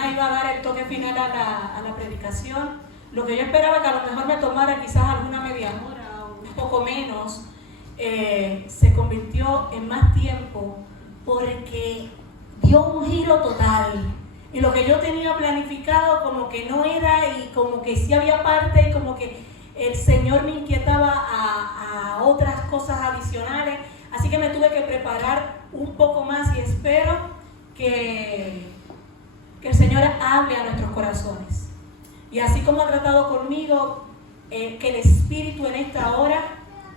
mañana iba a dar el toque final a la predicación. Lo que yo esperaba que a lo mejor me tomara quizás alguna media hora o un poco menos, se convirtió en más tiempo porque dio un giro total. Y lo que yo tenía planificado como que no era, y como que sí había parte, y como que el Señor me inquietaba a otras cosas adicionales. Así que me tuve que preparar un poco más y espero que el Señor hable a nuestros corazones. Y así como ha tratado conmigo, que el Espíritu en esta hora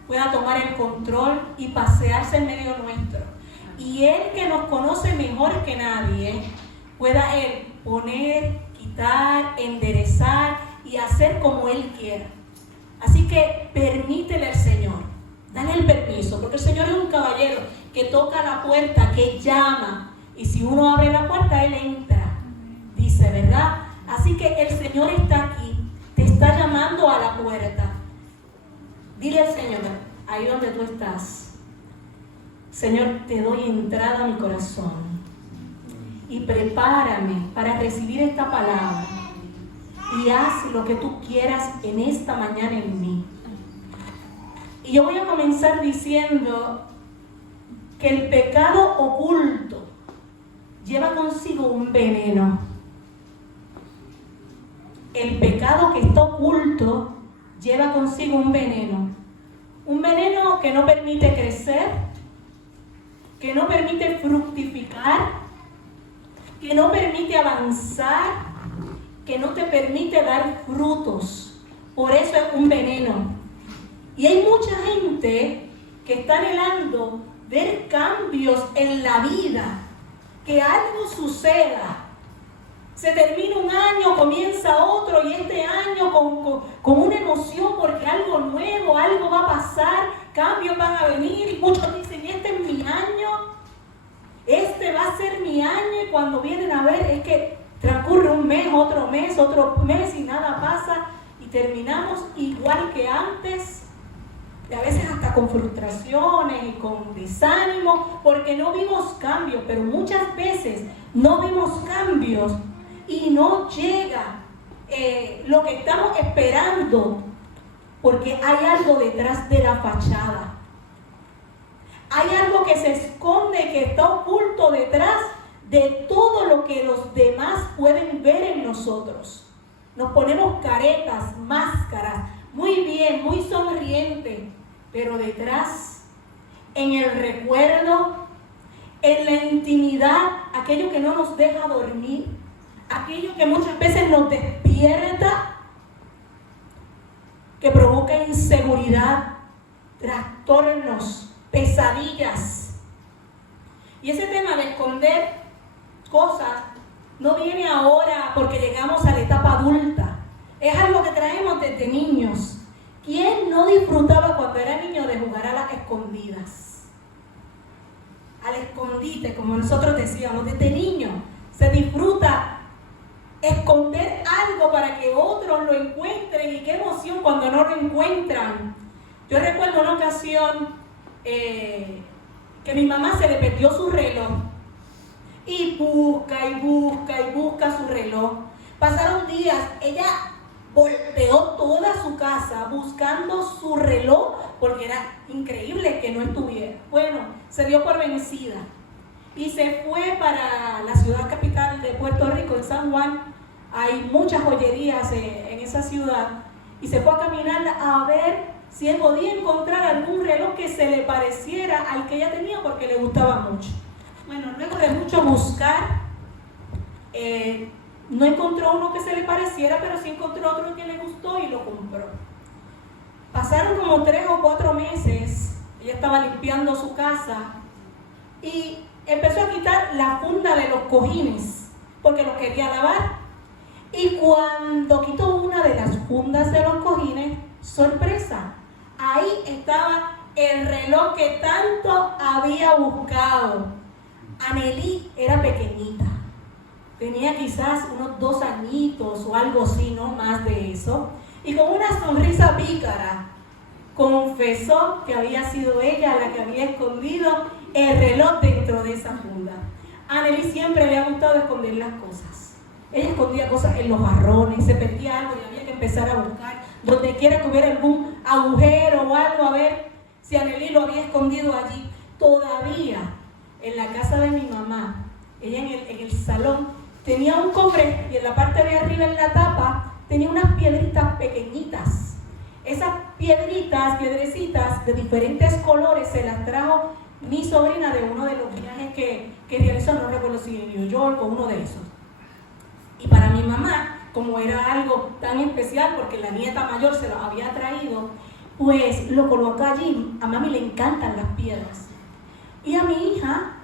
pueda tomar el control y pasearse en medio nuestro. Y Él, que nos conoce mejor que nadie, pueda Él poner, quitar, enderezar y hacer como Él quiera. Así que permítele al Señor, dale el permiso, porque el Señor es un caballero que toca la puerta, que llama, y si uno abre la puerta, Él entra, dice, ¿verdad? Así que el Señor está aquí, te está llamando a la puerta. Dile al Señor, ahí donde tú estás, Señor, te doy entrada a mi corazón y prepárame para recibir esta palabra y haz lo que tú quieras en esta mañana en mí. Y yo voy a comenzar diciendo que el pecado oculto lleva consigo un veneno. El pecado que está oculto lleva consigo un veneno. Un veneno que no permite crecer, que no permite fructificar, que no permite avanzar, que no te permite dar frutos. Por eso es un veneno. Y hay mucha gente que está anhelando ver cambios en la vida, que algo suceda. Se termina un año, comienza otro, y este año con una emoción porque algo nuevo, algo va a pasar, cambios van a venir, y muchos dicen, este es mi año, este va a ser mi año, y cuando vienen a ver es que transcurre un mes, otro mes y nada pasa, y terminamos igual que antes, y a veces hasta con frustraciones y con desánimo, porque no vimos cambios. Pero muchas veces no vemos cambios y no llega lo que estamos esperando, porque hay algo detrás de la fachada. Hay algo que se esconde, que está oculto detrás de todo lo que los demás pueden ver en nosotros. Nos ponemos caretas, máscaras, muy bien, muy sonriente, pero detrás, en el recuerdo, en la intimidad, aquello que no nos deja dormir, aquello que muchas veces nos despierta, que provoca inseguridad, trastornos, pesadillas. Y ese tema de esconder cosas no viene ahora porque llegamos a la etapa adulta. Es algo que traemos desde niños. ¿Quién no disfrutaba cuando era niño de jugar a las escondidas? Al escondite, como nosotros decíamos, desde niño se disfruta esconder algo para que otros lo encuentren, y qué emoción cuando no lo encuentran. Yo recuerdo una ocasión que mi mamá se le perdió su reloj, y busca y busca y busca su reloj. Pasaron días, ella volteó toda su casa buscando su reloj porque era increíble que no estuviera. Bueno, se dio por vencida y se fue para la ciudad capital de Puerto Rico, en San Juan. Hay muchas joyerías en esa ciudad, y se fue a caminar a ver si él podía encontrar algún reloj que se le pareciera al que ella tenía, porque le gustaba mucho. Bueno, luego de mucho buscar, no encontró uno que se le pareciera, pero sí encontró otro que le gustó y lo compró. Pasaron como 3 o 4 meses, ella estaba limpiando su casa y empezó a quitar la funda de los cojines porque los quería lavar. Y cuando quitó una de las fundas de los cojines, sorpresa, ahí estaba el reloj que tanto había buscado. Anelí era pequeñita, tenía quizás unos 2 añitos o algo así, no más de eso, y con una sonrisa pícara confesó que había sido ella la que había escondido el reloj dentro de esa funda. A Anelí siempre le ha gustado esconder las cosas. Ella escondía cosas en los jarrones, se perdía algo y había que empezar a buscar. Donde quiera que hubiera algún agujero o algo, a ver si Anneli lo había escondido allí. Todavía en la casa de mi mamá, ella en el salón, tenía un cofre y en la parte de arriba, en la tapa, tenía unas piedritas pequeñitas. Esas piedrecitas de diferentes colores se las trajo mi sobrina de uno de los viajes que realizó, no recuerdo si en New York o uno de esos. Y para mi mamá, como era algo tan especial porque la nieta mayor se lo había traído, pues lo colocó allí. A mami le encantan las piedras y a mi hija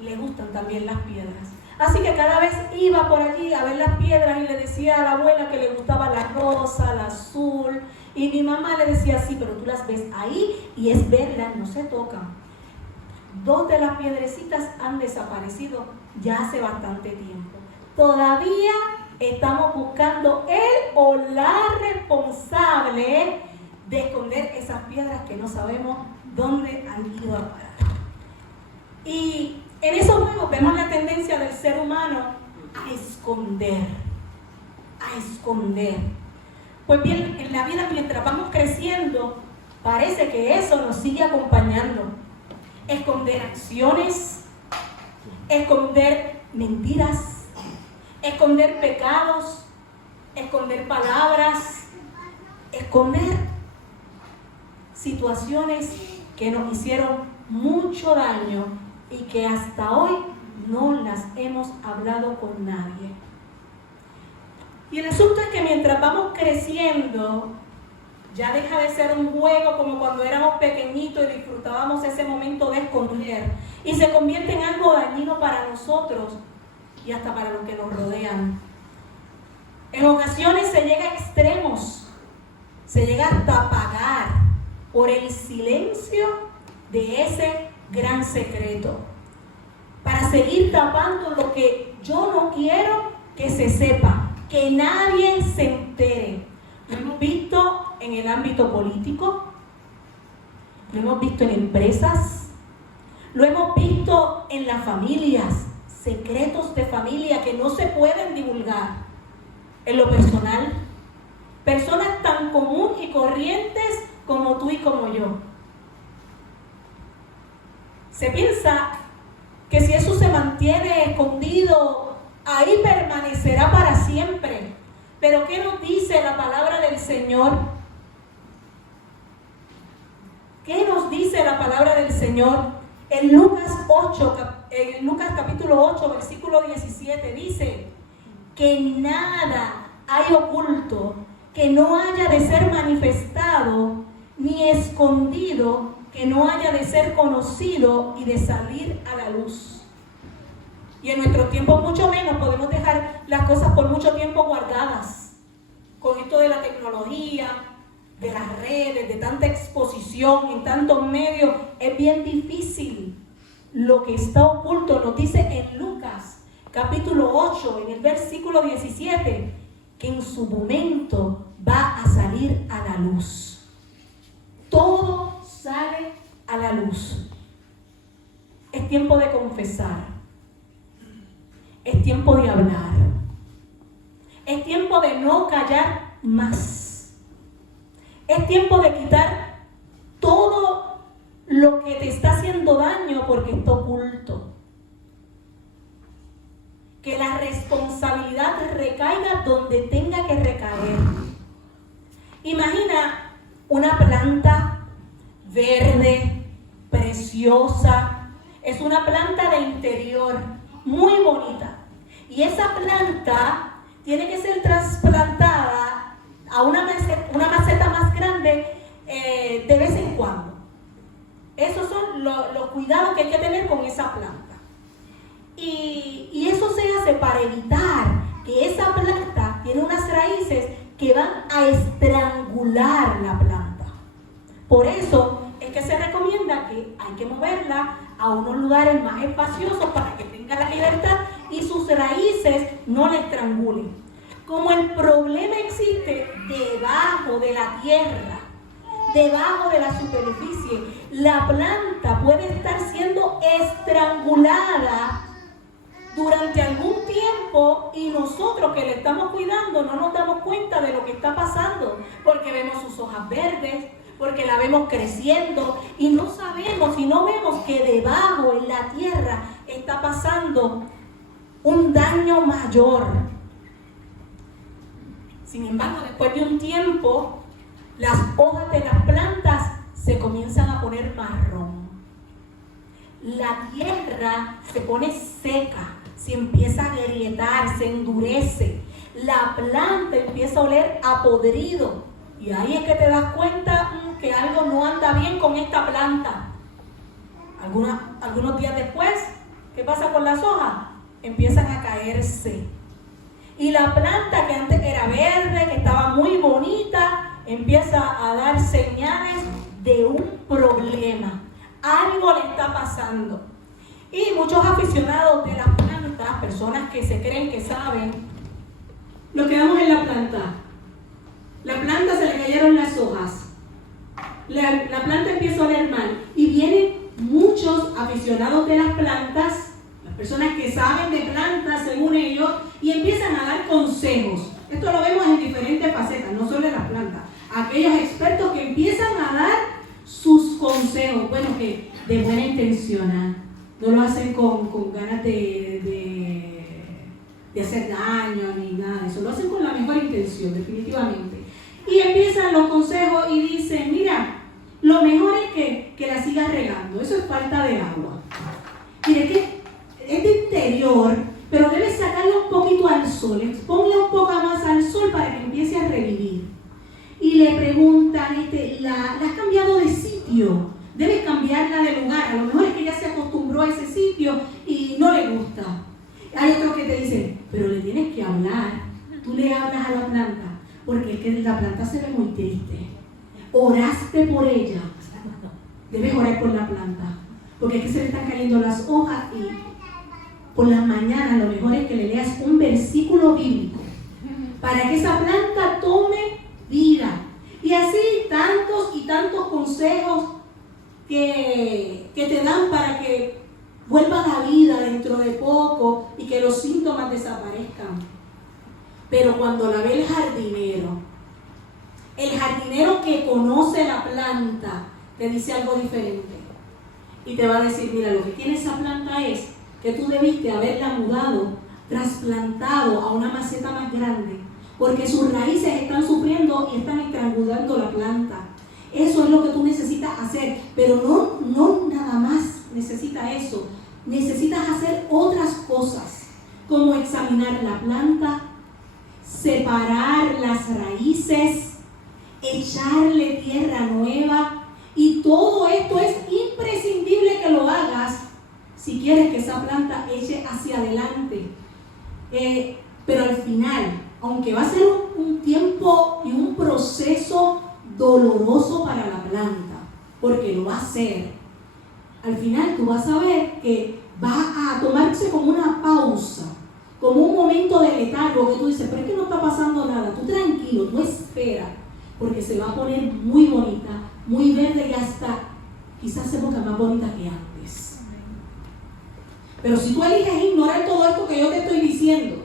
le gustan también las piedras. Así que cada vez iba por allí a ver las piedras y le decía a la abuela que le gustaba la rosa, la azul, y mi mamá le decía, sí, pero tú las ves ahí y es verlas, no se tocan. 2 de las piedrecitas han desaparecido ya hace bastante tiempo. Todavía estamos buscando el o la responsable de esconder esas piedras que no sabemos dónde han ido a parar. Y en esos juegos vemos la tendencia del ser humano a esconder. Pues bien, en la vida mientras vamos creciendo, parece que eso nos sigue acompañando. Esconder acciones, esconder mentiras, esconder pecados, esconder palabras, esconder situaciones que nos hicieron mucho daño y que hasta hoy no las hemos hablado con nadie. Y el asunto es que mientras vamos creciendo, ya deja de ser un juego como cuando éramos pequeñitos y disfrutábamos ese momento de esconder, y se convierte en algo dañino para nosotros y hasta para los que nos rodean. En ocasiones se llega a extremos, se llega hasta a pagar por el silencio de ese gran secreto, para seguir tapando lo que yo no quiero que se sepa, que nadie se entere. Lo hemos visto en el ámbito político, lo hemos visto en empresas, lo hemos visto en las familias, secretos de familia que no se pueden divulgar. En lo personal, personas tan comunes y corrientes como tú y como yo. Se piensa que si eso se mantiene escondido, ahí permanecerá para siempre. Pero ¿qué nos dice la palabra del Señor? ¿Qué nos dice la palabra del Señor? En Lucas capítulo 8, versículo 17, dice que nada hay oculto que no haya de ser manifestado, ni escondido que no haya de ser conocido y de salir a la luz. Y en nuestro tiempo mucho menos podemos dejar las cosas por mucho tiempo guardadas. Con esto de la tecnología, de las redes, de tanta exposición en tantos medios, es bien difícil. Lo que está oculto nos dice en Lucas capítulo 8, en el versículo 17, que en su momento va a salir a la luz. Todo sale a la luz. Es tiempo de confesar. Es tiempo de hablar. Es tiempo de no callar más. Es tiempo de quitar todo lo que te está haciendo daño porque está oculto. Que la responsabilidad recaiga donde tenga que recaer. Imagina una planta verde, preciosa. Es una planta de interior, muy bonita. Y esa planta tiene que ser trasplantada a una maceta más grande de vez en cuando. Esos son los cuidados que hay que tener con esa planta. Y eso se hace para evitar que esa planta tiene unas raíces que van a estrangular la planta. Por eso es que se recomienda que hay que moverla a unos lugares más espaciosos para que tenga la libertad y sus raíces no la estrangulen. Como el problema existe debajo de la tierra, debajo de la superficie, la planta puede estar siendo estrangulada durante algún tiempo y nosotros que le estamos cuidando no nos damos cuenta de lo que está pasando, porque vemos sus hojas verdes, porque la vemos creciendo y no sabemos y no vemos que debajo en la tierra está pasando un daño mayor. Sin embargo, después de un tiempo, las hojas de las plantas se comienzan a poner marrón. La tierra se pone seca, se empieza a agrietar, se endurece. La planta empieza a oler a podrido. Y ahí es que te das cuenta que algo no anda bien con esta planta. Algunos días después, ¿qué pasa con las hojas? Empiezan a caerse. Y la planta que antes era verde, que estaba muy bonita, empieza a dar señales de un problema. Algo le está pasando. Y muchos aficionados de las plantas, personas que se creen que saben, lo que vemos en la planta. La planta se le cayeron las hojas. La planta empieza a oler mal. Y vienen muchos aficionados de las plantas, las personas que saben de plantas según ellos, y empiezan a dar consejos. Esto lo vemos en diferentes facetas, no solo en las plantas. Aquellos expertos que empiezan a dar sus consejos, bueno, que de buena intención, no lo hacen con ganas de hacer daño ni nada de eso, lo hacen con la mejor intención, definitivamente. Y empiezan los consejos y dicen, mira, lo mejor es que la sigas regando, eso es falta de agua. Mire, que es de interior, pero debes sacarla un poquito al sol, exponla un poco más al sol para que empiece a revivir. Y le preguntan, ¿la has cambiado de sitio? Debes cambiarla de lugar. A lo mejor es que ya se acostumbró a ese sitio y no le gusta. Hay otros que te dicen, pero le tienes que hablar. Tú le hablas a la planta, porque es que la planta se ve muy triste. Oraste por ella. Debes orar por la planta, porque es que se le están cayendo las hojas y por las mañanas lo mejor es que le leas un versículo bíblico para que esa planta tome vida. Y así tantos y tantos consejos que te dan para que vuelva a la vida dentro de poco y que los síntomas desaparezcan. Pero cuando la ve el jardinero que conoce la planta, te dice algo diferente. Y te va a decir, mira, lo que tiene esa planta es que tú debiste haberla mudado, trasplantado a una maceta más grande, porque sus raíces están sufriendo y están estrangulando la planta. Eso es lo que tú necesitas hacer, pero no nada más necesitas eso. Necesitas hacer otras cosas, como examinar la planta, separar las raíces, echarle tierra nueva, y todo esto es imprescindible que lo hagas si quieres que esa planta eche hacia adelante. Pero al final, aunque va a ser un tiempo y un proceso doloroso para la planta, porque lo va a hacer, al final tú vas a ver que va a tomarse como una pausa, como un momento de letargo, que tú dices, pero es que no está pasando nada, tú tranquilo, tú espera, porque se va a poner muy bonita, muy verde y hasta quizás se ponga más bonita que antes. Pero si tú eliges ignorar todo esto que yo te estoy diciendo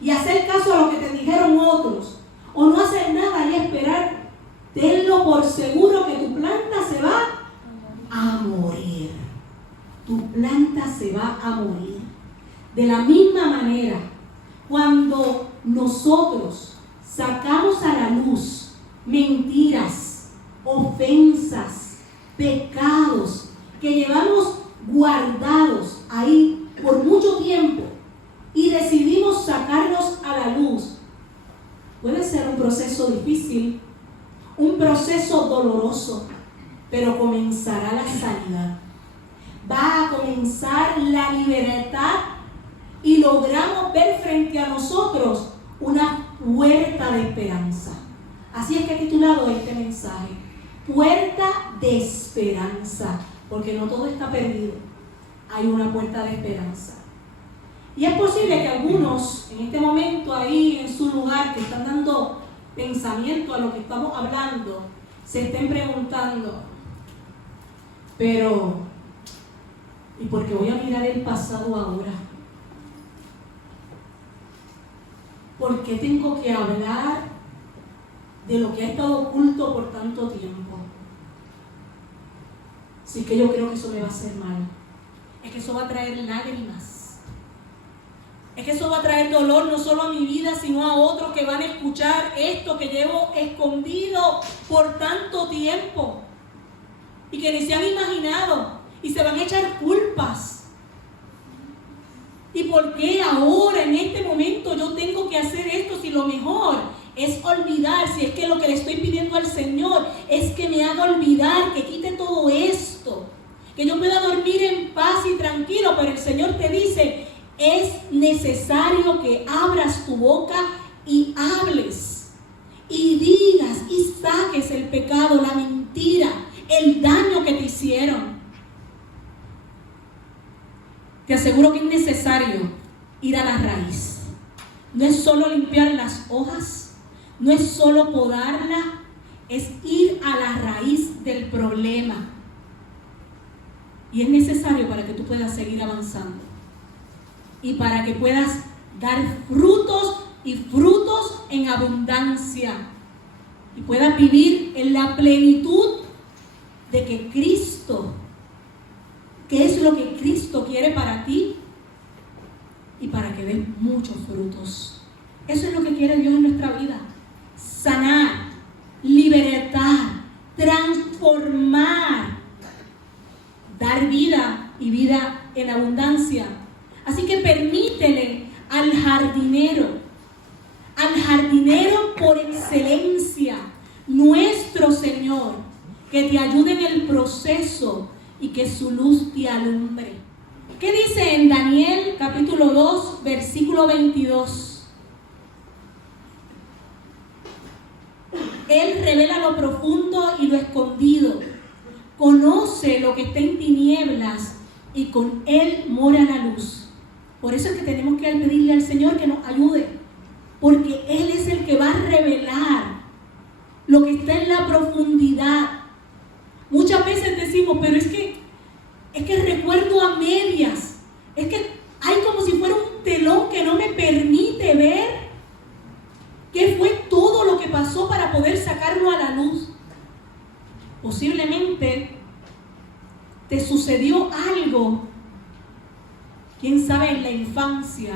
y hacer caso a lo que te dijeron otros, o no hacer nada y esperar, tenlo por seguro que tu planta se va a morir. Tu planta se va a morir. De la misma manera, cuando nosotros sacamos a la luz mentiras, ofensas, pecados que llevamos guardados ahí por mucho tiempo y decidimos sacarlos a la luz, puede ser un proceso difícil, un proceso doloroso, pero comenzará la sanidad. Va a comenzar la libertad y logramos ver frente a nosotros una puerta de esperanza. Así es que he titulado este mensaje, Puerta de Esperanza, porque no todo está perdido, hay una puerta de esperanza. Y es posible que algunos en este momento ahí en su lugar que están dando pensamiento a lo que estamos hablando, se estén preguntando, pero ¿y por qué voy a mirar el pasado ahora? ¿Por qué tengo que hablar de lo que ha estado oculto por tanto tiempo? Sí que yo creo que eso me va a hacer mal. Es que eso va a traer lágrimas. Es que eso va a traer dolor no solo a mi vida, sino a otros que van a escuchar esto que llevo escondido por tanto tiempo y que ni se han imaginado y se van a echar culpas. ¿Y por qué ahora, en este momento, yo tengo que hacer esto si lo mejor es olvidar? Si es que lo que le estoy pidiendo al Señor es que me haga olvidar, que quite todo esto, que yo pueda dormir en paz y tranquilo, pero el Señor te dice, es necesario que abras tu boca y hables, y digas y saques el pecado, la mentira, el daño que te hicieron. Te aseguro que es necesario ir a la raíz. No es solo limpiar las hojas, no es solo podarla, es ir a la raíz del problema. Y es necesario para que tú puedas seguir avanzando y para que puedas dar frutos y frutos en abundancia y puedas vivir en la plenitud de que Cristo, ¿qué es lo que Cristo quiere para ti? Y para que des muchos frutos. Eso es lo que quiere Dios en nuestra vida. Sanar, libertar, transformar, dar vida y vida en abundancia. Así que permítele al jardinero por excelencia, nuestro Señor, que te ayude en el proceso y que su luz te alumbre. ¿Qué dice en Daniel capítulo 2, versículo 22? Él revela lo profundo y lo escondido. Conoce lo que está en tinieblas y con Él mora la luz. Por eso es que tenemos que pedirle al Señor que nos ayude, porque Él es el que va a revelar lo que está en la profundidad. Muchas veces decimos, pero es que recuerdo a medias, es que hay como si fuera un telón que no me permite ver qué fue todo lo que pasó para poder sacarlo a la luz. Posiblemente te sucedió algo, quién sabe, en la infancia,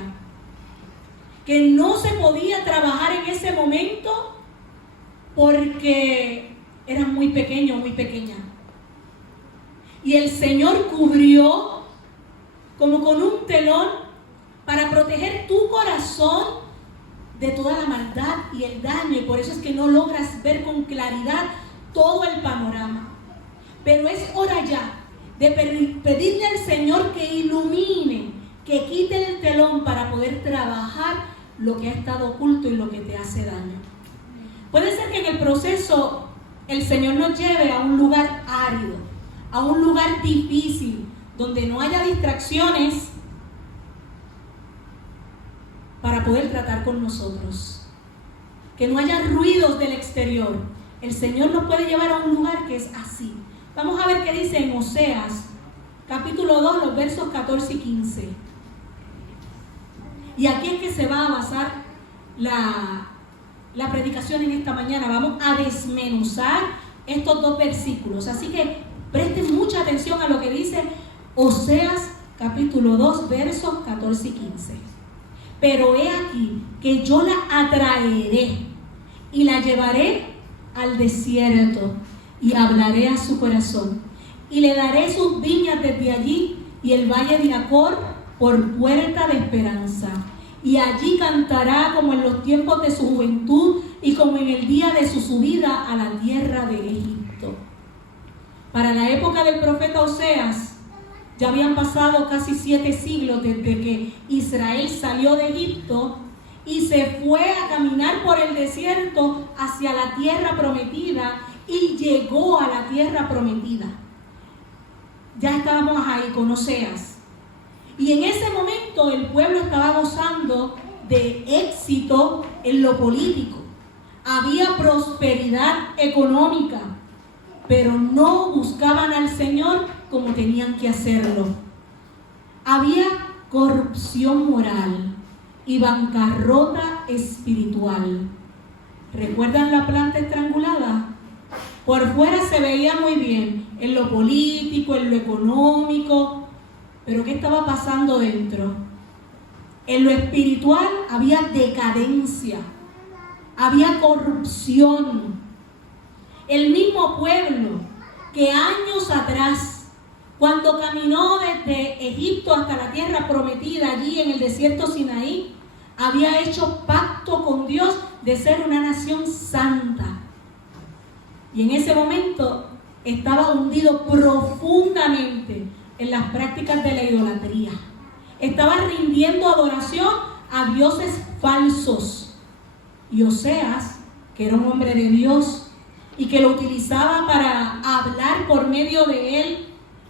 que no se podía trabajar en ese momento porque eras muy pequeño, muy pequeña. Y el Señor cubrió como con un telón para proteger tu corazón de toda la maldad y el daño. Y por eso es que no logras ver con claridad todo el panorama. Pero es hora ya de pedirle al Señor que ilumine, que quite el telón para poder trabajar lo que ha estado oculto y lo que te hace daño. Puede ser que en el proceso el Señor nos lleve a un lugar árido, a un lugar difícil, donde no haya distracciones para poder tratar con nosotros, que no haya ruidos del exterior. El Señor nos puede llevar a un lugar que es así. Vamos a ver qué dice en Oseas, capítulo 2, los versos 14 y 15. Y aquí es que se va a basar la predicación en esta mañana. Vamos a desmenuzar estos dos versículos. Así que presten mucha atención a lo que dice Oseas capítulo 2, versos 14 y 15. Pero he aquí que yo la atraeré y la llevaré al desierto y hablaré a su corazón y le daré sus viñas desde allí y el valle de Acor por puerta de esperanza. Y allí cantará como en los tiempos de su juventud y como en el día de su subida a la tierra de Egipto. Para la época del profeta Oseas, ya habían pasado casi 7 siglos desde que Israel salió de Egipto y se fue a caminar por el desierto hacia la tierra prometida y llegó a la tierra prometida. Ya estábamos ahí con Oseas. Y en ese momento el pueblo estaba gozando de éxito en lo político. Había prosperidad económica, pero no buscaban al Señor como tenían que hacerlo. Había corrupción moral y bancarrota espiritual. ¿Recuerdan la planta estrangulada? Por fuera se veía muy bien, en lo político, en lo económico, pero ¿qué estaba pasando dentro? En lo espiritual había decadencia, había corrupción. El mismo pueblo que años atrás, cuando caminó desde Egipto hasta la tierra prometida allí en el desierto Sinaí, había hecho pacto con Dios de ser una nación santa. Y en ese momento estaba hundido profundamente en las prácticas de la idolatría. Estaba rindiendo adoración a dioses falsos. Y Oseas, que era un hombre de Dios y que lo utilizaba para hablar por medio de él,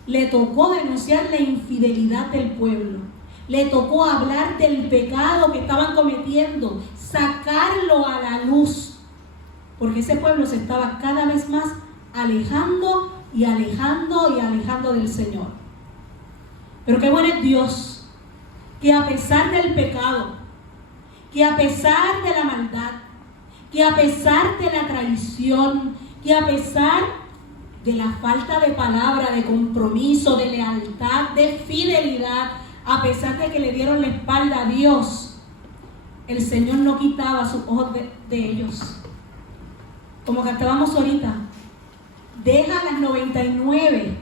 le tocó denunciar la infidelidad del pueblo. Le tocó hablar del pecado que estaban cometiendo, sacarlo a la luz. Porque ese pueblo se estaba cada vez más alejando y alejando y alejando del Señor. Pero qué bueno es Dios, que a pesar del pecado, que a pesar de la maldad, que a pesar de la traición, que a pesar de la falta de palabra, de compromiso, de lealtad, de fidelidad, a pesar de que le dieron la espalda a Dios, el Señor no quitaba sus ojos de ellos. Como cantábamos ahorita, deja las 99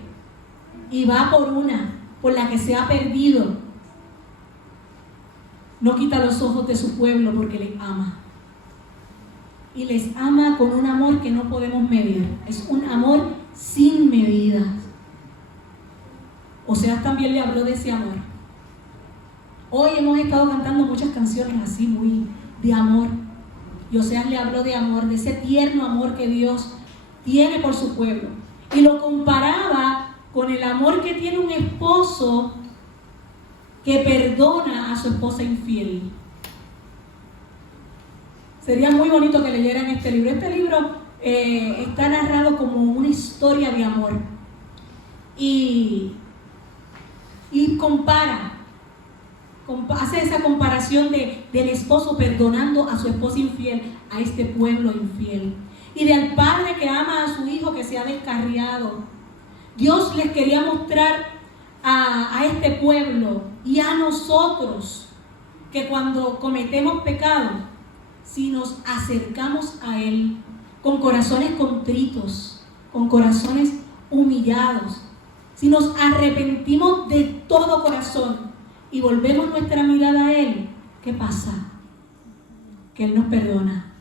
y va por una, por la que se ha perdido. No quita los ojos de su pueblo porque les ama. Y les ama con un amor que no podemos medir. Es un amor sin medidas. Oseas también le habló de ese amor. Hoy hemos estado cantando muchas canciones así, muy de amor. Y Oseas le habló de amor, de ese tierno amor que Dios tiene por su pueblo. Y lo comparaba con el amor que tiene un esposo que perdona a su esposa infiel. Sería muy bonito que leyeran este libro. Este libro está narrado como una historia de amor. Y hace esa comparación del esposo perdonando a su esposa infiel, a este pueblo infiel. Y del padre que ama a su hijo que se ha descarriado. Dios les quería mostrar a este pueblo y a nosotros que cuando cometemos pecado, si nos acercamos a Él con corazones contritos, con corazones humillados, si nos arrepentimos de todo corazón y volvemos nuestra mirada a Él, ¿qué pasa? Que Él nos perdona.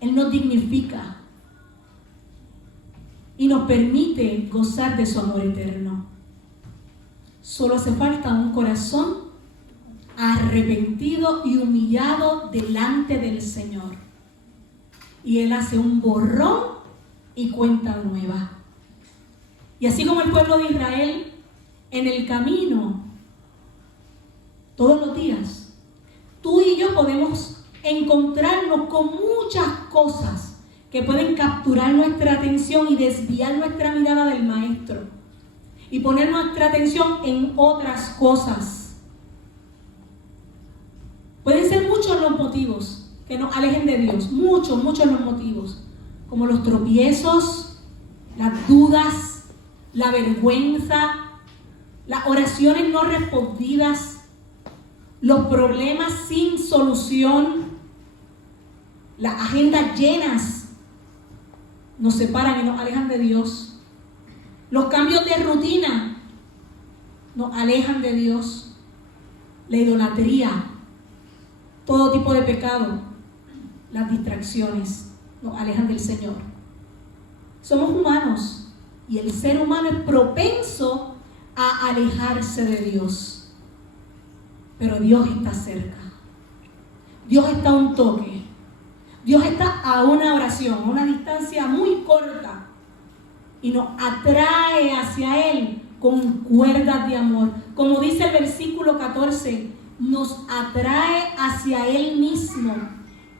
Él nos dignifica y nos permite gozar de su amor eterno. Solo hace falta un corazón arrepentido y humillado delante del Señor. Y Él hace un borrón y cuenta nueva. Y así como el pueblo de Israel, en el camino, todos los días, tú y yo podemos encontrarnos con muchas cosas que pueden capturar nuestra atención y desviar nuestra mirada del Maestro y poner nuestra atención en otras cosas. Pueden ser muchos los motivos que nos alejen de Dios, muchos los motivos, como los tropiezos, las dudas, la vergüenza, las oraciones no respondidas, los problemas sin solución, las agendas llenas nos separan y nos alejan de Dios. Los cambios de rutina nos alejan de Dios. La idolatría, todo tipo de pecado, las distracciones nos alejan del Señor. Somos humanos y el ser humano es propenso a alejarse de Dios. Pero Dios está cerca. Dios está a un toque. Dios está a una oración, a una distancia muy corta. Y nos atrae hacia Él con cuerdas de amor. Como dice el versículo 14, nos atrae hacia Él mismo,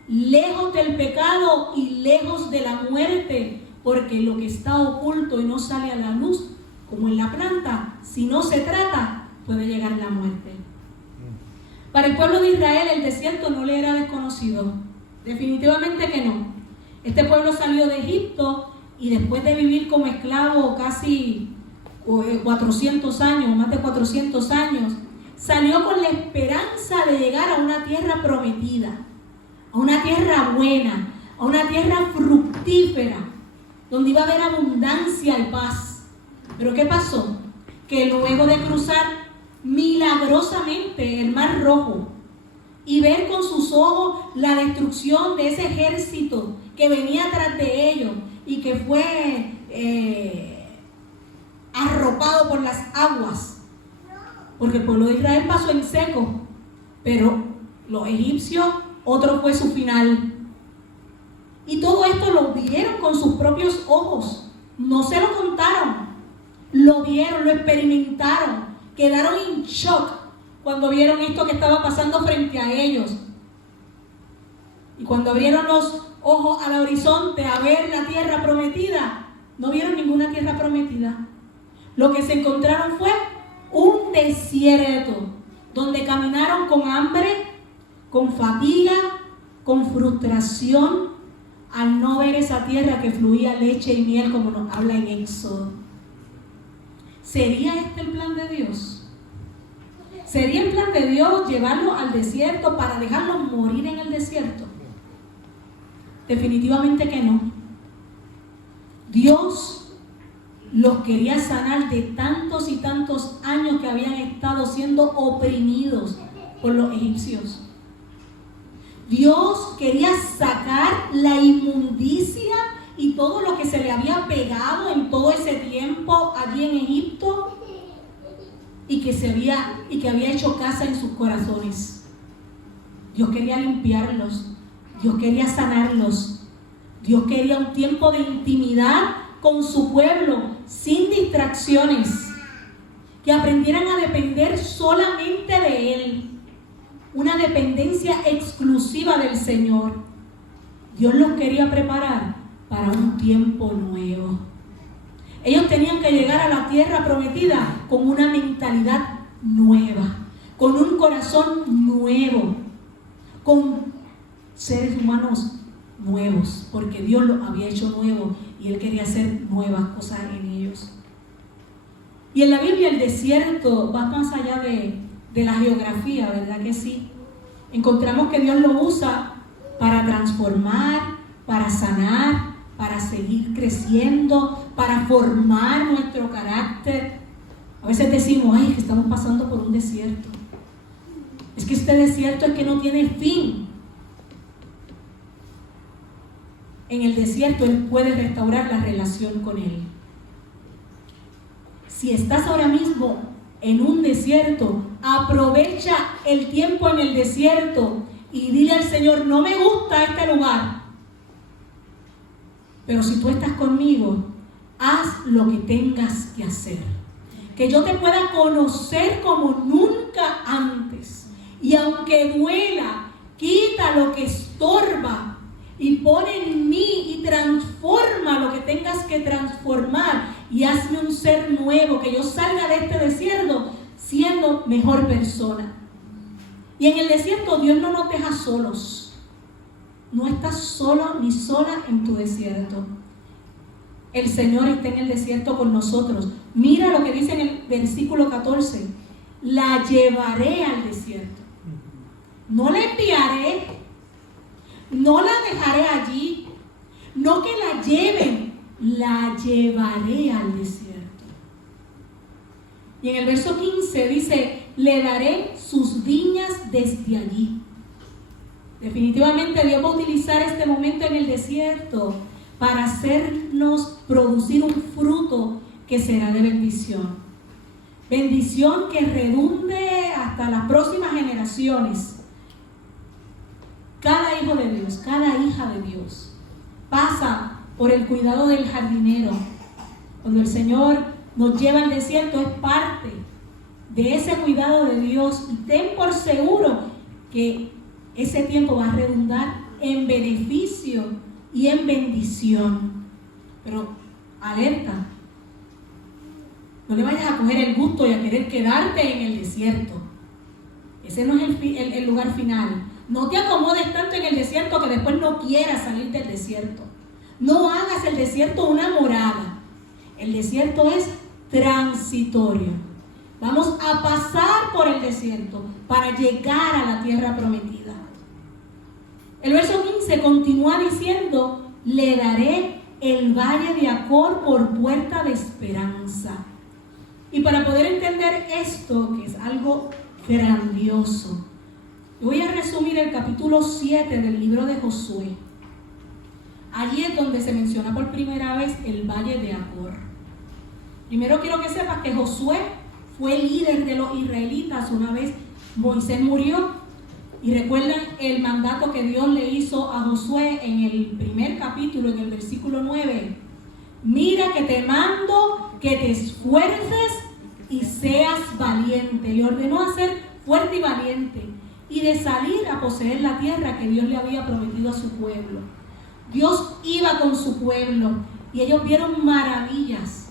lejos del pecado y lejos de la muerte, porque lo que está oculto y no sale a la luz, como en la planta, si no se trata, puede llegar la muerte. Para el pueblo de Israel el desierto no le era desconocido. Definitivamente que no. Este pueblo salió de Egipto y después de vivir como esclavo casi 400 años, más de 400 años, salió con la esperanza de llegar a una tierra prometida, a una tierra buena, a una tierra fructífera, donde iba a haber abundancia y paz. Pero ¿qué pasó? Que luego de cruzar milagrosamente el Mar Rojo y ver con sus ojos la destrucción de ese ejército que venía tras de ellos y que fue arropado por las aguas, porque el pueblo de Israel pasó en seco, pero los egipcios, otro fue su final. Y todo esto lo vieron con sus propios ojos, no se lo contaron, lo vieron, lo experimentaron, quedaron en shock cuando vieron esto que estaba pasando frente a ellos. Y cuando abrieron los ojos al horizonte a ver la tierra prometida, no vieron ninguna tierra prometida. Lo que se encontraron fue un desierto, donde caminaron con hambre, con fatiga, con frustración, al no ver esa tierra que fluía leche y miel como nos habla en Éxodo. ¿Sería este el plan de Dios? ¿Sería el plan de Dios llevarlos al desierto para dejarlos morir en el desierto? Definitivamente que no. Dios los quería sanar de tantos y tantos años que habían estado siendo oprimidos por los egipcios. Dios quería sacar la inmundicia y todo lo que se le había pegado en todo ese tiempo allí en Egipto y que había hecho casa en sus corazones. Dios quería limpiarlos, Dios quería sanarlos, Dios quería un tiempo de intimidad con su pueblo, sin distracciones, que aprendieran a depender solamente de Él, una dependencia exclusiva del Señor. Dios los quería preparar para un tiempo nuevo. Ellos tenían que llegar a la tierra prometida con una mentalidad nueva, con un corazón nuevo, con seres humanos nuevos, porque Dios los había hecho nuevos y Él quería hacer nuevas cosas en ellos. Y en la Biblia el desierto va más allá de la geografía, ¿verdad que sí? Encontramos que Dios lo usa para transformar, para sanar, para seguir creciendo, para formar nuestro carácter. A veces decimos, ay, que estamos pasando por un desierto. Es que este desierto es que no tiene fin. En el desierto Él puede restaurar la relación con Él. Si estás ahora mismo en un desierto, aprovecha el tiempo en el desierto y dile al Señor, no me gusta este lugar, pero si tú estás conmigo, haz lo que tengas que hacer. Que yo te pueda conocer como nunca antes. Y aunque duela, quita lo que estorba y pone en mí y transforma lo que tengas que transformar y hazme un ser nuevo, que yo salga de este desierto siendo mejor persona. Y en el desierto Dios no nos deja solos. No estás solo ni sola en tu desierto. El Señor está en el desierto con nosotros. Mira lo que dice en el versículo 14. La llevaré al desierto. No la enviaré. No la dejaré allí. No que la lleven. La llevaré al desierto. Y en el verso 15 dice, le daré sus viñas desde allí. Definitivamente Dios va a utilizar este momento en el desierto para hacernos producir un fruto que será de bendición. Bendición que redunde hasta las próximas generaciones. Cada hijo de Dios, cada hija de Dios pasa por el cuidado del jardinero. Cuando el Señor nos lleva al desierto es parte de ese cuidado de Dios. Y ten por seguro que ese tiempo va a redundar en beneficio y en bendición. Pero alerta, no le vayas a coger el gusto y a querer quedarte en el desierto. Ese no es el lugar final. No te acomodes tanto en el desierto que después no quieras salir del desierto. No hagas el desierto una morada. El desierto es transitorio. Vamos a pasar por el desierto para llegar a la tierra prometida. El verso 15 continúa diciendo: le daré el valle de Acor por puerta de esperanza. Y para poder entender esto, que es algo grandioso, voy a resumir el capítulo 7 del libro de Josué. Allí es donde se menciona por primera vez el valle de Acor. Primero quiero que sepas que Josué fue líder de los israelitas una vez Moisés murió. Y recuerdan el mandato que Dios le hizo a Josué en el primer capítulo, en el versículo 9. Mira que te mando que te esfuerces y seas valiente. Le ordenó a ser fuerte y valiente y de salir a poseer la tierra que Dios le había prometido a su pueblo. Dios iba con su pueblo y ellos vieron maravillas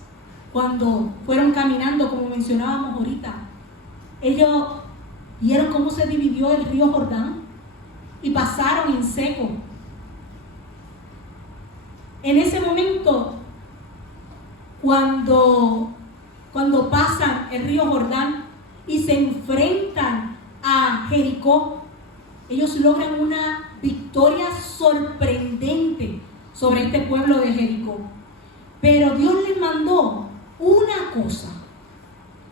cuando fueron caminando, como mencionábamos ahorita. Ellos vieron cómo se dividió el río Jordán y pasaron en seco. En ese momento, cuando pasan el río Jordán y se enfrentan a Jericó, ellos logran una victoria sorprendente sobre este pueblo de Jericó. Pero Dios les mandó una cosa.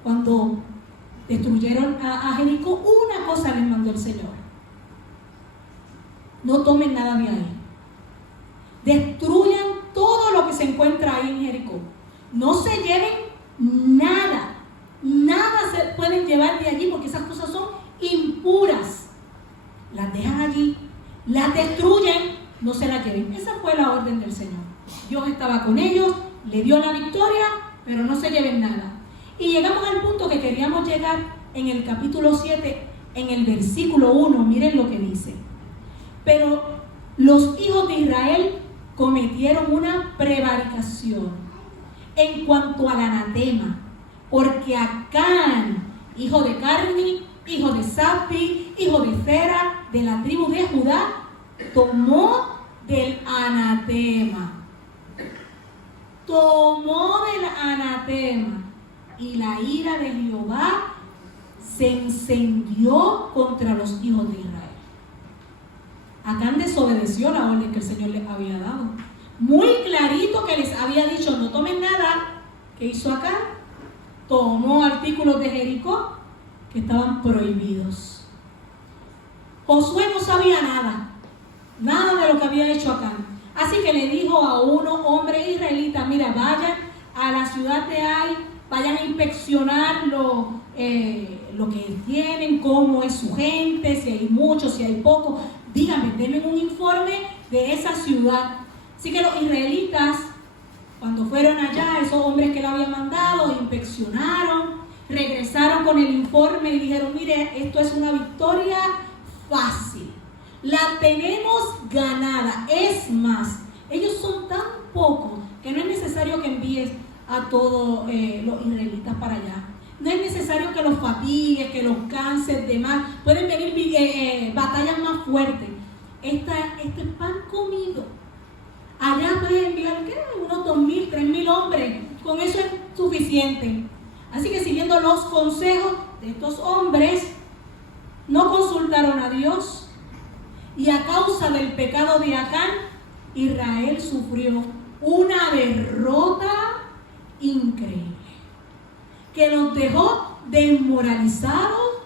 Cuando destruyeron a Jericó, una cosa les mandó el Señor: no tomen nada de ahí. Destruyan todo lo que se encuentra ahí en Jericó. No se lleven nada. Nada se pueden llevar de allí porque esas cosas son impuras. Las dejan allí, las destruyen, no se las lleven. Esa fue la orden del Señor. Dios estaba con ellos, le dio la victoria, pero no se lleven nada. Y llegamos al punto que queríamos llegar en el capítulo 7, en el versículo 1. Miren lo que dice: pero los hijos de Israel cometieron una prevaricación en cuanto al anatema, porque Acán, hijo de Carmi, hijo de Sabdi, hijo de Zera, de la tribu de Judá, tomó del anatema. Tomó del anatema. Y la ira de Jehová se encendió contra los hijos de Israel. Acán desobedeció la orden que el Señor les había dado. Muy clarito que les había dicho: no tomen nada. ¿Qué hizo Acán? Tomó artículos de Jericó que estaban prohibidos. Josué no sabía nada de lo que había hecho Acán. Así que le dijo a unos hombres israelitas: mira, vayan a la ciudad de Ai, vayan a inspeccionar lo que tienen, cómo es su gente, si hay mucho, si hay poco. Díganme, denme un informe de esa ciudad. Así que los israelitas, cuando fueron allá, esos hombres que le habían mandado, inspeccionaron, regresaron con el informe y dijeron: mire, esto es una victoria fácil, la tenemos ganada. Es más, ellos son tan pocos que no es necesario que envíes a todos los israelitas para allá. No es necesario que los fatigues, que los canses de más. Pueden venir batallas más fuertes. Este es pan comido. Allá pueden enviar, ¿qué? Unos 2,000, 3,000 hombres. Con eso es suficiente. Así que, siguiendo los consejos de estos hombres, no consultaron a Dios. Y a causa del pecado de Acán, Israel sufrió una derrota increíble, que los dejó desmoralizados,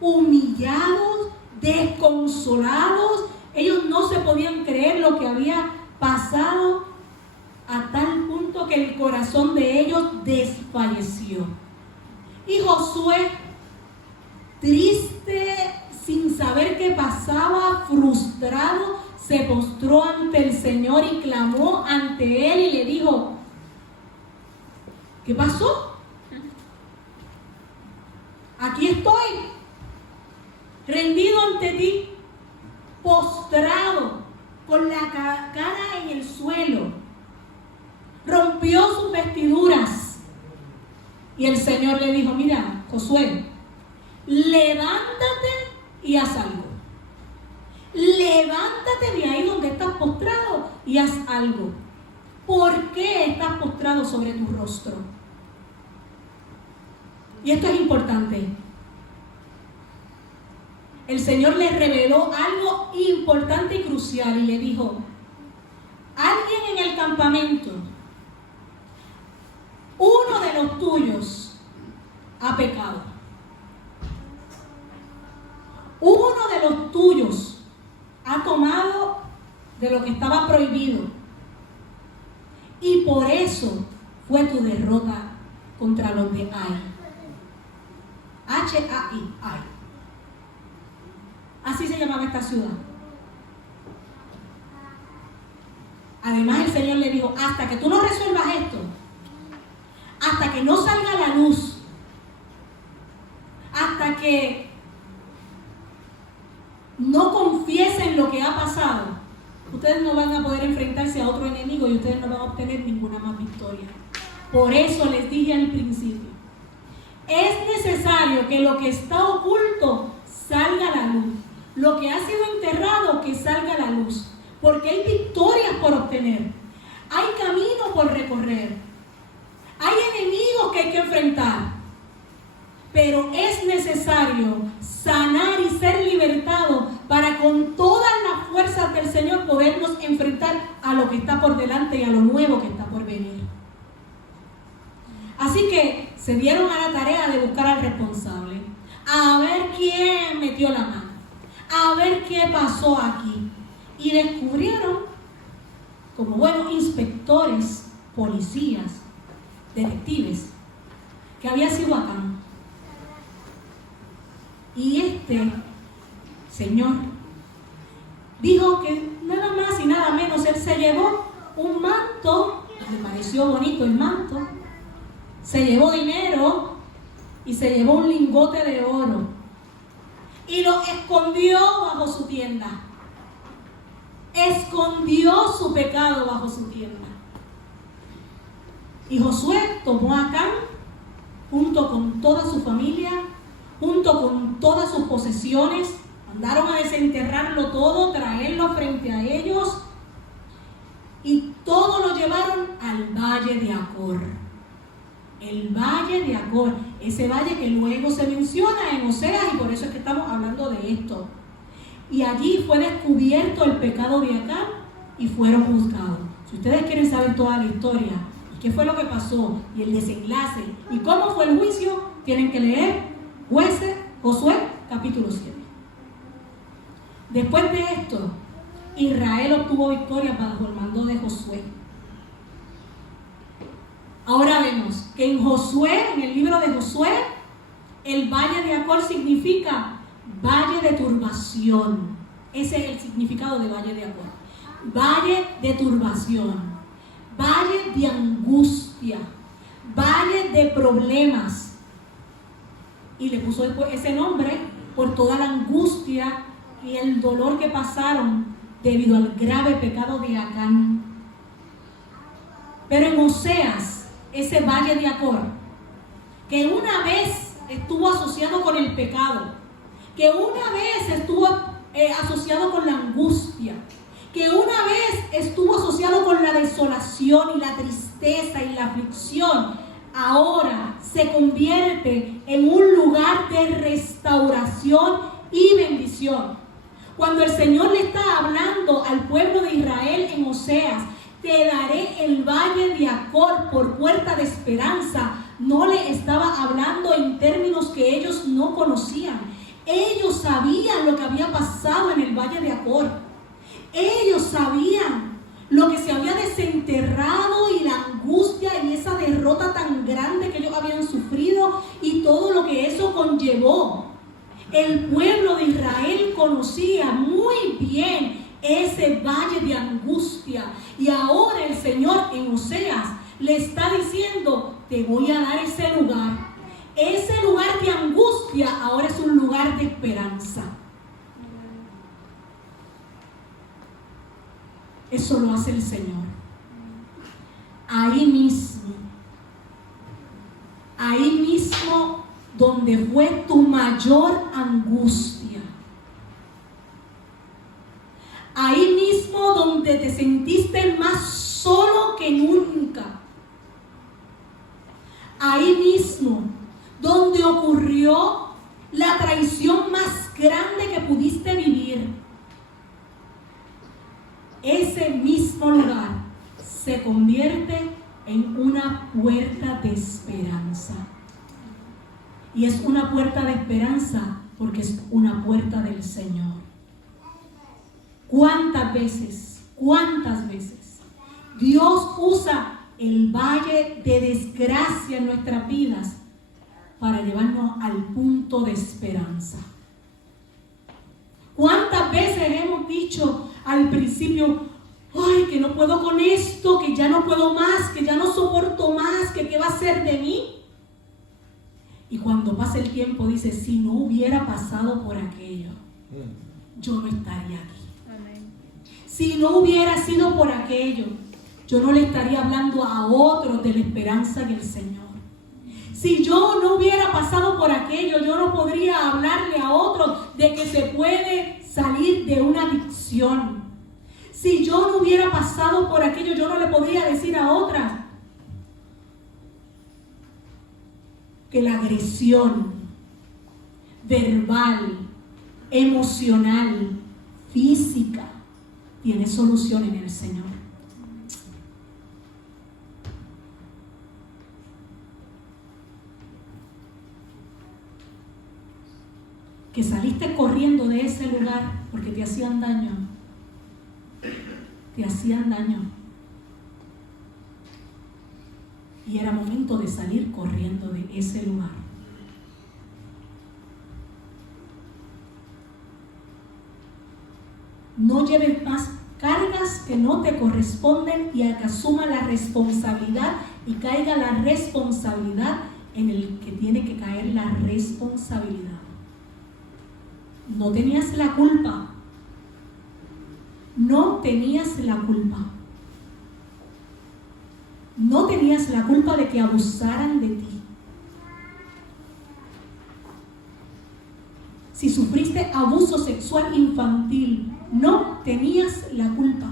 humillados, desconsolados. Ellos no se podían creer lo que había pasado, a tal punto que el corazón de ellos desfalleció. Y Josué, triste, sin saber qué pasaba, frustrado, se postró ante el Señor y clamó ante Él y le dijo: ¿qué pasó? Aquí estoy, rendido ante ti, postrado, con la cara en el suelo. Rompió sus vestiduras. Y el Señor le dijo: mira, Josué, levántate y haz algo. Levántate de ahí donde estás postrado y haz algo. ¿Por qué estás postrado sobre tu rostro? Y esto es importante. El Señor le reveló algo importante y crucial y le dijo: alguien en el campamento, uno de los tuyos, ha pecado. Uno de los tuyos ha tomado de lo que estaba prohibido. Y por eso fue tu derrota contra los de Ai. H-A-I, Ai. Así se llamaba esta ciudad. Además el Señor le dijo: hasta que tú no resuelvas esto, hasta que no salga a la luz, hasta que no confiesen lo que ha pasado, ustedes no van a poder enfrentarse a otro enemigo y ustedes no van a obtener ninguna más victoria. Por eso les dije al principio, es necesario que lo que está oculto salga a la luz. Lo que ha sido enterrado, que salga a la luz. Porque hay victorias por obtener. Hay camino por recorrer. Hay enemigos que hay que enfrentar. Pero es necesario sanar y ser libertado para con todas las fuerzas del Señor podernos enfrentar a lo que está por delante y a lo nuevo que está por venir. Así que se dieron a la tarea de buscar al responsable. A ver quién metió la mano. A ver qué pasó aquí. Y descubrieron, como buenos inspectores, policías, detectives, que había sido Acán. Y este señor dijo que nada más y nada menos él se llevó un manto, le pareció bonito el manto, se llevó dinero y se llevó un lingote de oro y lo escondió bajo su tienda. Escondió su pecado bajo su tienda. Y Josué tomó a Acán junto con toda su familia, junto con todas sus posesiones, mandaron a desenterrarlo todo, traerlo frente a ellos y todo lo llevaron al valle de Acor. El valle de Acor, ese valle que luego se menciona en Oseas y por eso es que estamos hablando de esto. Y allí fue descubierto el pecado de Acán y fueron juzgados. Si ustedes quieren saber toda la historia, y qué fue lo que pasó, y el desenlace, y cómo fue el juicio, tienen que leer Jueces, Josué, capítulo 7. Después de esto, Israel obtuvo victoria bajo el mando de Josué. Ahora vemos que en Josué, en el libro de Josué, el valle de Acor significa valle de turbación. Ese es el significado de valle de Acor. Valle de turbación, valle de angustia, valle de problemas. Y le puso después ese nombre por toda la angustia y el dolor que pasaron debido al grave pecado de Acán. Pero en Oseas, ese valle de Acor, que una vez estuvo asociado con el pecado, que una vez estuvo asociado con la angustia, que una vez estuvo asociado con la desolación y la tristeza y la aflicción, ahora se convierte en un lugar de restauración y bendición. Cuando el Señor le está hablando al pueblo de Israel en Oseas, te daré el valle de Acor por puerta de esperanza, no le estaba hablando en términos que ellos no conocían. Ellos sabían lo que había pasado en el valle de Acor. Ellos sabían lo que se había desenterrado y la angustia y esa derrota tan grande que ellos habían sufrido y todo lo que eso conllevó. El pueblo de Israel conocía muy bien ese valle de angustia y ahora el Señor en Oseas le está diciendo: te voy a dar ese lugar. Ese lugar de angustia ahora es un lugar de esperanza. Eso lo hace el Señor. Ahí mismo donde fue tu mayor angustia, Ahí mismo donde te sentiste más solo que nunca. Ahí mismo donde ocurrió la traición más grande que pudiste vivir. Ese mismo lugar se convierte en una puerta de esperanza. Y es una puerta de esperanza porque es una puerta del Señor. ¿Cuántas veces Dios usa el valle de desgracia en nuestras vidas para llevarnos al punto de esperanza? ¿Cuántas veces hemos dicho al principio, ay, que no puedo con esto, que ya no puedo más, que ya no soporto más, que qué va a ser de mí? Y cuando pasa el tiempo dice, si no hubiera pasado por aquello, yo no estaría aquí. Amén. Si no hubiera sido por aquello, yo no le estaría hablando a otros de la esperanza en el Señor. Si yo no hubiera pasado por aquello, yo no podría hablarle a otros de que se puede salir de una adicción. Si yo no hubiera pasado por aquello, yo no le podría decir a otras que la agresión verbal, emocional, física, tiene solución en el Señor. Que saliste corriendo de ese lugar porque te hacían daño. Te hacían daño. Y era momento de salir corriendo de ese lugar. No lleves más cargas que no te corresponden y que asuma la responsabilidad y caiga la responsabilidad en el que tiene que caer la responsabilidad. No tenías la culpa. No tenías la culpa. No tenías la culpa de que abusaran de ti. Si sufriste abuso sexual infantil, no tenías la culpa.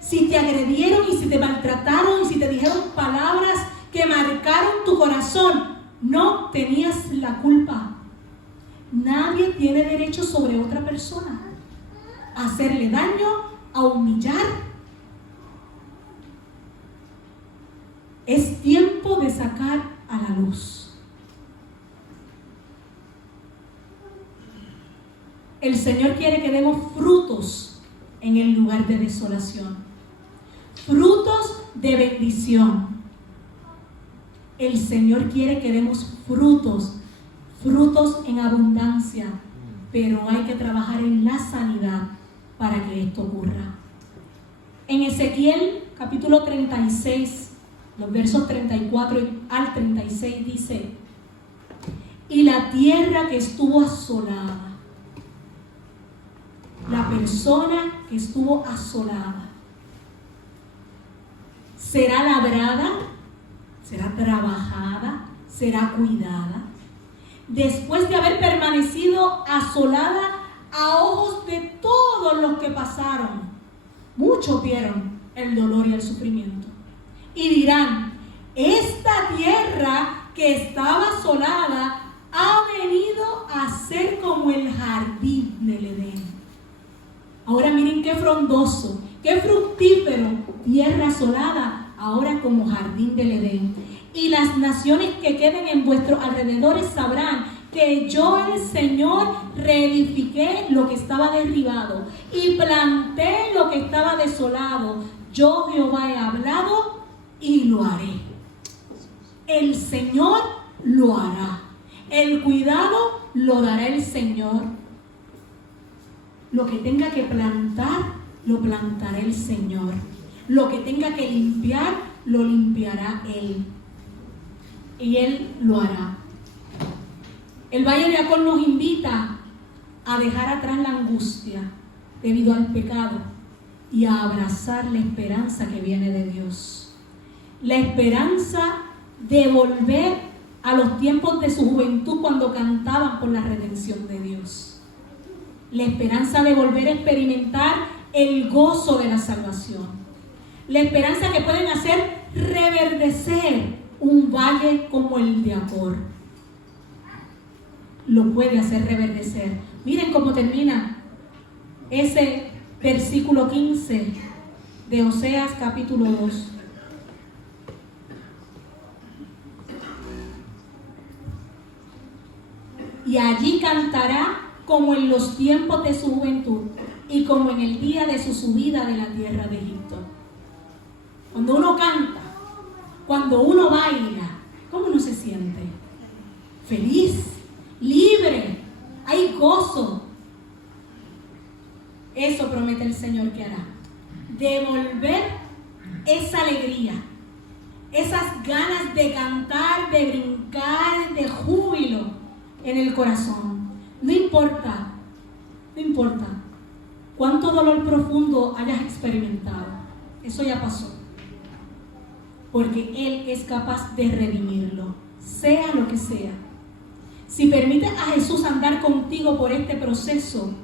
Si te agredieron y si te maltrataron y si te dijeron palabras que marcaron tu corazón, no tenías la culpa. Nadie tiene derecho sobre otra persona a hacerle daño, a humillar. Es tiempo de sacar a la luz. El Señor quiere que demos frutos en el lugar de desolación. Frutos de bendición. El Señor quiere que demos frutos en abundancia, pero hay que trabajar en la sanidad para que esto ocurra. En Ezequiel capítulo 36, los versos 34 al 36 dice: y la tierra que estuvo asolada, la persona que estuvo asolada, será labrada, será trabajada, será cuidada, después de haber permanecido asolada a ojos de todos los que pasaron. Muchos vieron el dolor y el sufrimiento. Y dirán: esta tierra que estaba asolada ha venido a ser como el jardín del Edén. Ahora miren qué frondoso, qué fructífero, tierra asolada, ahora como jardín del Edén. Y las naciones que queden en vuestros alrededores sabrán que yo, el Señor, reedifiqué lo que estaba derribado y planté lo que estaba desolado. Yo, Jehová, he hablado y lo haré. El Señor lo hará. El cuidado lo dará el Señor. Lo que tenga que plantar, lo plantará el Señor. Lo que tenga que limpiar, lo limpiará Él. Y Él lo hará. El Valle de Acor nos invita a dejar atrás la angustia debido al pecado y a abrazar la esperanza que viene de Dios. La esperanza de volver a los tiempos de su juventud cuando cantaban por la redención de Dios. la esperanza de volver a experimentar el gozo de la salvación, la esperanza que pueden hacer reverdecer un valle como el de Acor. Lo puede hacer reverdecer. Miren cómo termina ese versículo 15 de Oseas capítulo 2. Y allí cantará como en los tiempos de su juventud y como en el día de su subida de la tierra de Egipto. Cuando uno canta, cuando uno baila, ¿cómo uno se siente? Feliz, libre, hay gozo. Eso promete el Señor que hará. Devolver esa alegría, esas ganas de cantar, de brincar, de júbilo en el corazón. No importa cuánto dolor profundo hayas experimentado, eso ya pasó, porque Él es capaz de redimirlo, sea lo que sea. Si permites a Jesús andar contigo por este proceso,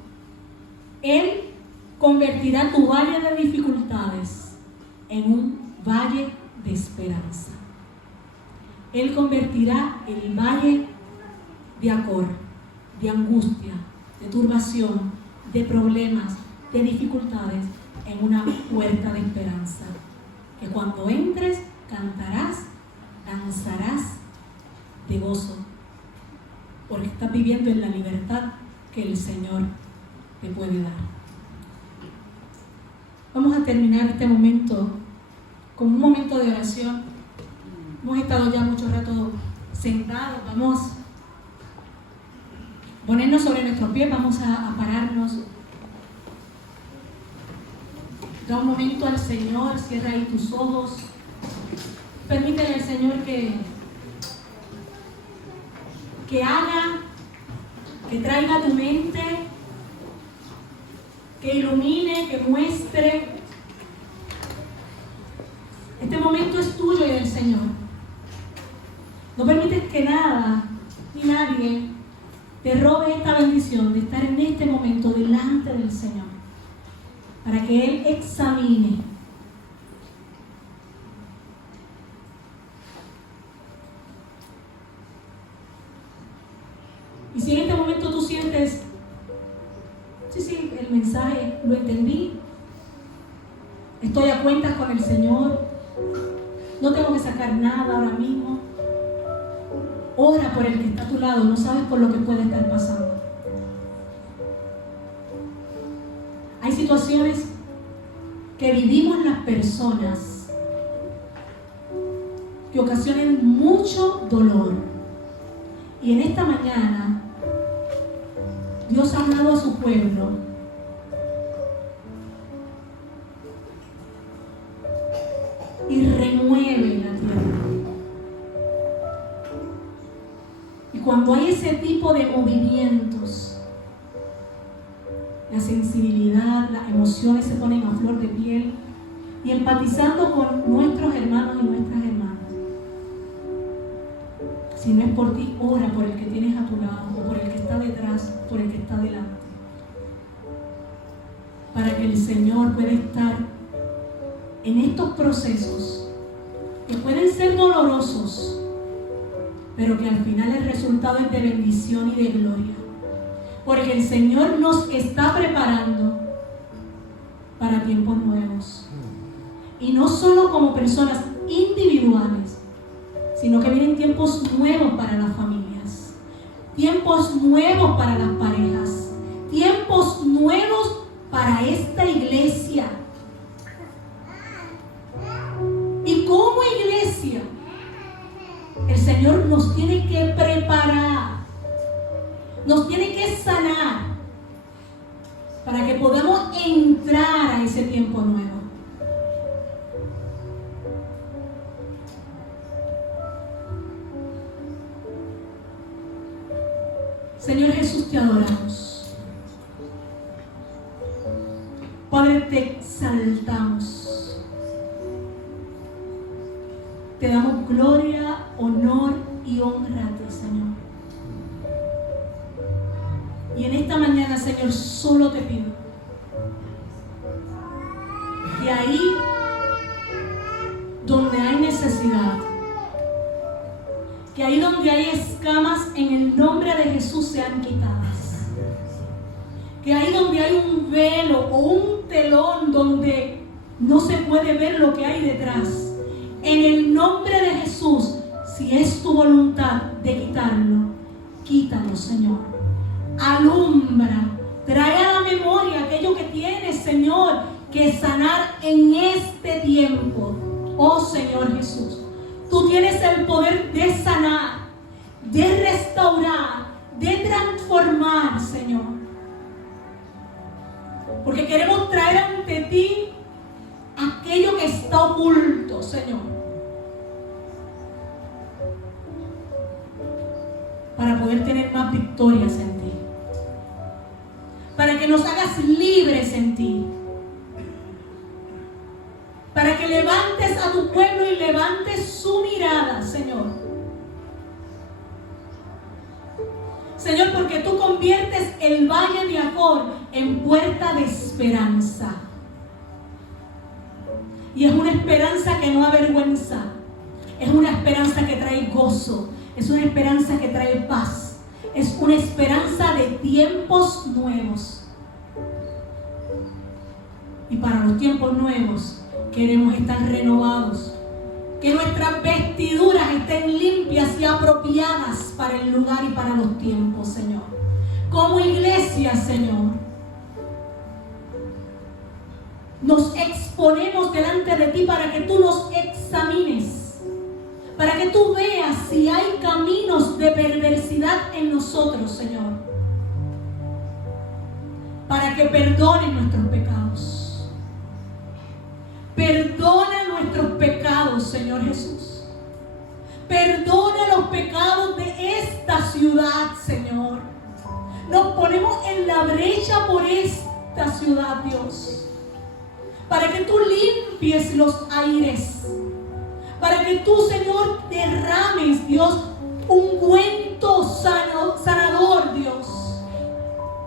Él convertirá tu valle de dificultades en un valle de esperanza. Él convertirá el valle de Acor, de angustia, de turbación, de problemas, de dificultades, en una puerta de esperanza. Que cuando entres, cantarás, danzarás de gozo, porque estás viviendo en la libertad que el Señor te puede dar. Vamos a terminar este momento con un momento de oración. Hemos estado ya mucho rato sentados. Vamos a ponernos sobre nuestros pies, vamos a pararnos. Da un momento al Señor, cierra ahí tus ojos. Permítele al Señor que haga, que traiga a tu mente, que ilumine, que muestre. Este momento es tuyo y del Señor. No permites que nada ni nadie te robe esta bendición de estar en este momento delante del Señor, para que Él examine. Y si en este momento tú sientes, sí, el mensaje lo entendí, estoy a cuentas con el Señor, no tengo que sacar nada ahora mismo, ora por el que está a tu lado, no sabes por lo que puede estar pasando. Hay situaciones que vivimos las personas que ocasionan mucho dolor. Y en esta mañana, Dios ha hablado a su pueblo y remueve la tierra. Y cuando hay ese tipo de movimientos, la sensibilidad, las emociones se ponen a flor de piel, y empatizando con nuestros hermanos y nuestras hermanas. Si no es por ti, ora por el que tienes a tu lado, o por el que está detrás, por el que está delante, para que el Señor pueda estar en estos procesos que pueden ser dolorosos, pero que al final el resultado es de bendición y de gloria, porque el Señor nos está preparando para tiempos nuevos, y no solo como personas individuales, sino que vienen tiempos nuevos para las familias, tiempos nuevos para las parejas, tiempos nuevos para esta iglesia. Y como iglesia, el Señor nos tiene que preparar, nos tiene que sanar, para que podamos entrar a ese tiempo nuevo. Señor Jesús, te adoramos. Padre, te exaltamos. Te damos gloria, honor y honra a ti, Señor. Y en esta esta mañana, Señor, solo te pido que ahí donde hay necesidad, que ahí donde hay escamas, en el nombre de Jesús sean quitadas. Que ahí donde hay un velo o un telón donde no se puede ver lo que hay detrás, en el nombre de Jesús, si es tu voluntad de quitarlo, quítalo, Señor. Alumbra, trae a la memoria aquello que tienes, Señor, que sanar en este tiempo. Oh Señor Jesús, tú tienes el poder de sanar, de restaurar, de transformar, Señor. Porque queremos traer ante ti aquello que está oculto, Señor, para poder tener más victorias en ti, para que nos hagas libres en ti, para que levantes a tu pueblo y levantes su mirada, Señor. Señor, porque tú conviertes el valle de Acor en puerta de esperanza. Y es una esperanza que no avergüenza. Es una esperanza que trae gozo. Es una esperanza que trae paz. Es una esperanza de tiempos nuevos. Y para los tiempos nuevos queremos estar renovados. Que nuestras vestiduras estén limpias y apropiadas para el lugar y para los tiempos, Señor. Como iglesia, Señor, nos exponemos delante de ti para que tú nos examines, para que tú veas si hay caminos de perversidad en nosotros, Señor, para que perdones nuestros pecados. Perdona nuestros pecados, Señor Jesús. Perdona los pecados de esta ciudad, Señor. Nos ponemos en la brecha por esta ciudad, Dios, para que tú limpies los aires, para que tú, Señor, derrames, Dios, ungüento sanador, Dios,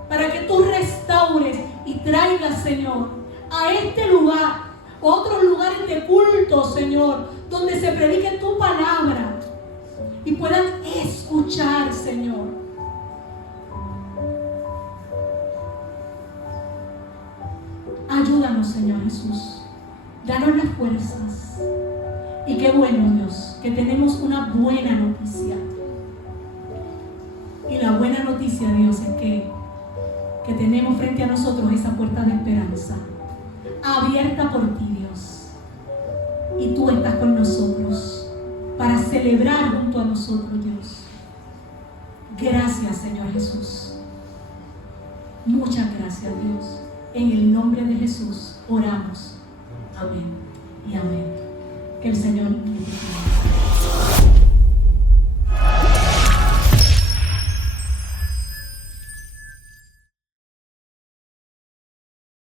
para que tú restaures y traigas, Señor, a este lugar otros lugares de culto, Señor, donde se predique tu palabra y puedan escuchar, Señor. Ayúdanos, Señor Jesús. Danos las fuerzas. Y qué bueno, Dios, que tenemos una buena noticia. Y la buena noticia, Dios, es que tenemos frente a nosotros esa puerta de esperanza abierta por ti, Dios, y tú estás con nosotros para celebrar junto a nosotros, Dios. Gracias, Señor Jesús. Muchas gracias, Dios. En el nombre de Jesús oramos. Amén y amén. Que el Señor bendiga.